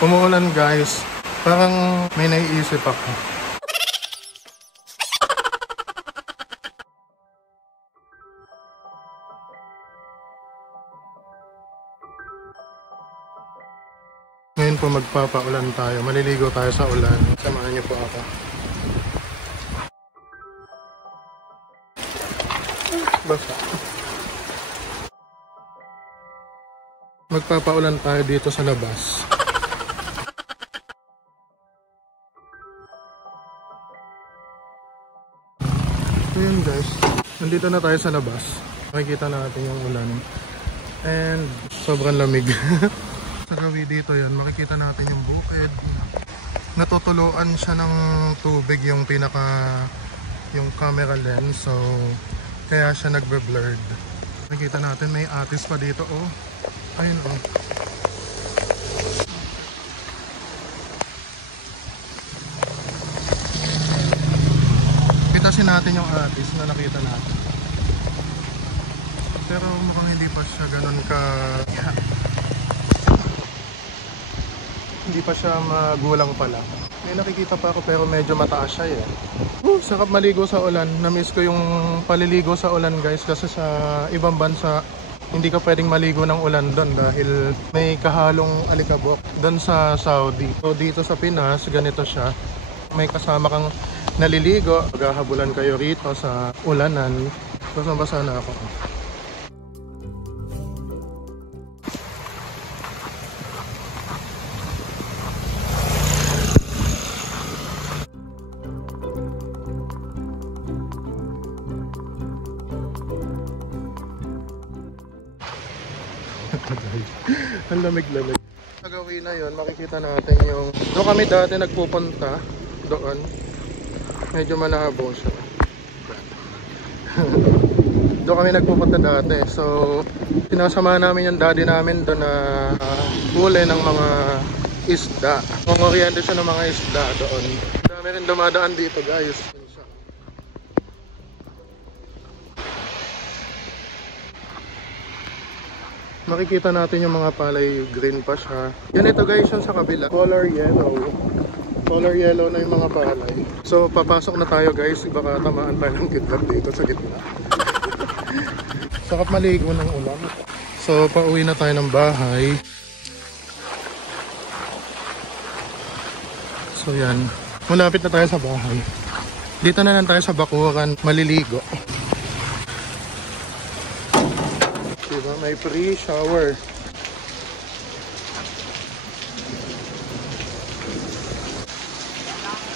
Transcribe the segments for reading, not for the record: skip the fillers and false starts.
Umuulan guys. Parang may naiisip ako. Ngayon po magpapaulan tayo. Maliligo tayo sa ulan. Samahan niyo po ako. Basta. Magpapaulan tayo dito sa labas. Ayun guys, nandito na tayo sa labas. Makikita natin yung ulan. And sobrang lamig. Sa gawi dito yan, makikita natin yung bukid. Natutuluan siya ng tubig yung yung camera lens. So, kaya siya nagbe-blurred. Makikita natin may atis pa dito oh. Ayun oh. Pitasin natin yung atis na nakita natin. Pero mukhang hindi pa siya ganun ka... Hindi pa siya magulang pala. May nakikita pa ako pero medyo mataas siya eh. Sarap maligo sa ulan. Na-miss ko yung paliligo sa ulan guys kasi sa ibang bansa hindi ka pwedeng maligo ng ulan doon dahil may kahalong alikabok doon sa Saudi. So dito sa Pinas ganito siya. May kasama kang naliligo. Maghahabulan kayo rito sa ulanan. Basang-basa na ako. Ang lamig-lamig. Sa gawin na yun, makikita natin yung... Doon kami dati nagpupunta. Doon. Medyo malabo siya. Doon kami nagpupunta dati. So, sinasama namin yung daddy namin doon na huli ng mga isda. Mangoriente siya ng mga isda doon. Dami rin dumadaan dito guys. Makikita natin yung mga palay, green pa siya. Yan ito guys, yung sa kabila. Color yellow. Color yellow na yung mga palay. So papasok na tayo guys. Baka tamaan tayo ng kidlat dito sa gitna. Sakap maligo ng ulan. So pauwi na tayo ng bahay. So yan. Malapit na tayo sa bahay. Dito na lang tayo sa bakuran. Maliligo. Diba? May free shower.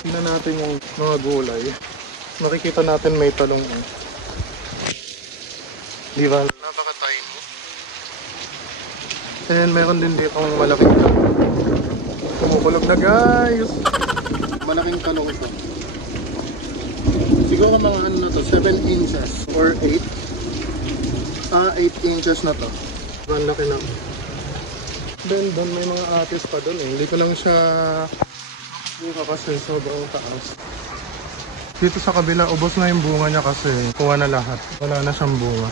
Tingnan natin yung mga gulay. Makikita natin may talong. Diba? Napaka-tiny. And meron din dito ang malaking talong. Kumukulog na guys! Malaking talong ito. Siguro mga ano na to, 7 inches or 8. 8 inches na to. Ang laki na. Then doon may mga atis pa doon eh. Hindi ko lang siya buka kasi sobrang taas. Dito sa kabila, ubos na yung bunga niya kasi kuha na lahat. Wala na siyang bunga.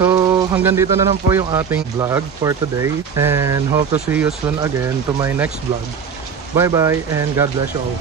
So hanggang dito na lang po yung ating vlog for today. And hope to see you soon again to my next vlog. Bye bye and God bless you all.